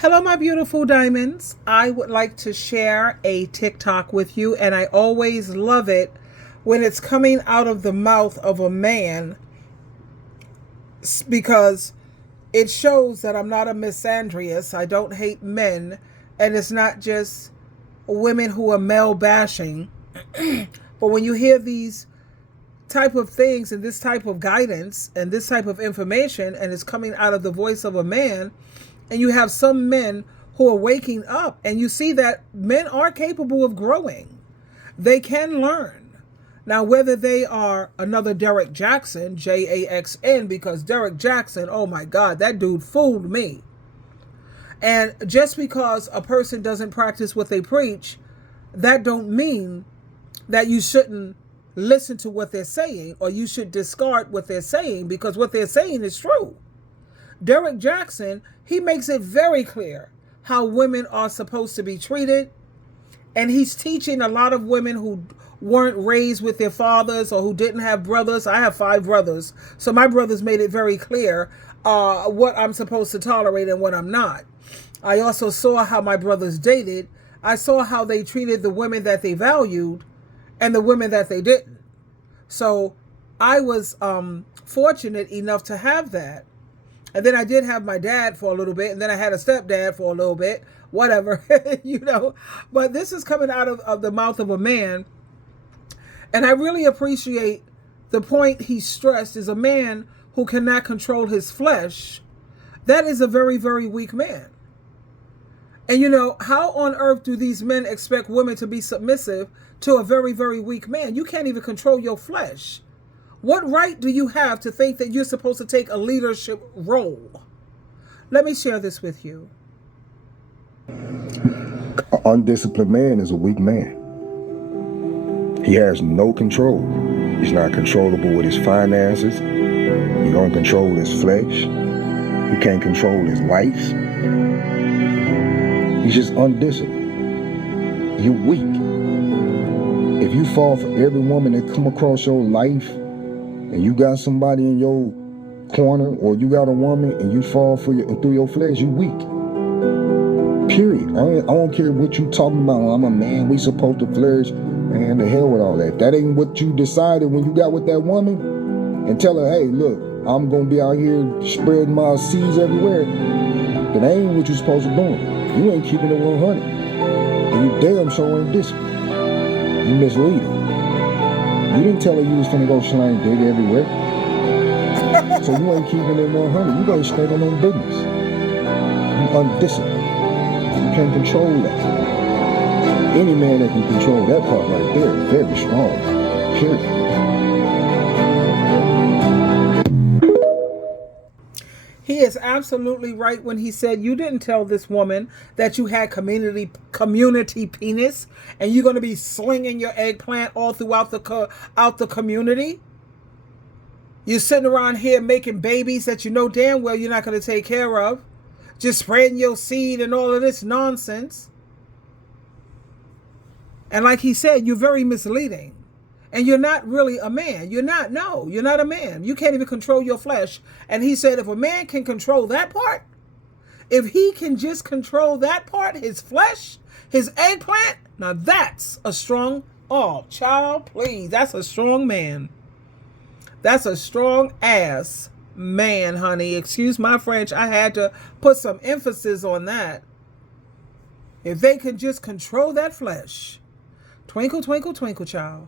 Hello, my beautiful diamonds. I would like to share a TikTok with you, and I always love it when it's coming out of the mouth of a man because it shows that I'm not a misandrist. I don't hate men, and it's not just women who are male bashing. But when you hear these type of things and this type of guidance and this type of information, and it's coming out of the voice of a man, and you have some men who are waking up, and you see that men are capable of growing. They can learn. Now, whether they are another Derek Jackson, Jackson, because Derek Jackson, oh my God, that dude fooled me. And just because a person doesn't practice what they preach, that don't mean that you shouldn't listen to what they're saying, or you should discard what they're saying, because what they're saying is true. Derek Jackson, he makes it very clear how women are supposed to be treated. And he's teaching a lot of women who weren't raised with their fathers or who didn't have brothers. I have 5 brothers. So my brothers made it very clear what I'm supposed to tolerate and what I'm not. I also saw how my brothers dated. I saw how they treated the women that they valued and the women that they didn't. So I was fortunate enough to have that. And then I did have my dad for a little bit, and then I had a stepdad for a little bit, whatever, But this is coming out of the mouth of a man. And I really appreciate the point he stressed is a man who cannot control his flesh. That is a very, very weak man. And how on earth do these men expect women to be submissive to a very, very weak man? You can't even control your flesh. What right do you have to think that you're supposed to take a leadership role? Let me share this with you. An undisciplined man is a weak man. He has no control. He's not controllable with his finances. He don't control his flesh. He can't control his life. He's just undisciplined. You're weak. If you fall for every woman that come across your life, and you got somebody in your corner, or you got a woman and you fall through your flesh, you weak. Period. I don't care what you talking about. I'm a man, we supposed to flourish. Man, the hell with all that. If that ain't what you decided when you got with that woman, and tell her, hey, look, I'm going to be out here spreading my seeds everywhere, then that ain't what you supposed to do. You ain't keeping it 100. And you damn sure ain't disciplined. You misleading. You didn't tell her you was finna go slang dick everywhere. So you ain't keeping it 100. You gotta stay on your business. You undisciplined. You can't control that. Any man that can control that part right there is very strong. Period. He is absolutely right when he said you didn't tell this woman that you had community penis and you're going to be slinging your eggplant all throughout the community. You're sitting around here making babies that you know damn well you're not going to take care of, just spreading your seed and all of this nonsense. And like he said, you're very misleading. And you're not really a man. You're not a man. You can't even control your flesh. And he said if a man can control that part, if he can just control that part, his flesh, his eggplant, now that's a strong, oh, child, please, that's a strong man. That's a strong ass man, honey. Excuse my French. I had to put some emphasis on that. If they can just control that flesh, twinkle, twinkle, twinkle, child.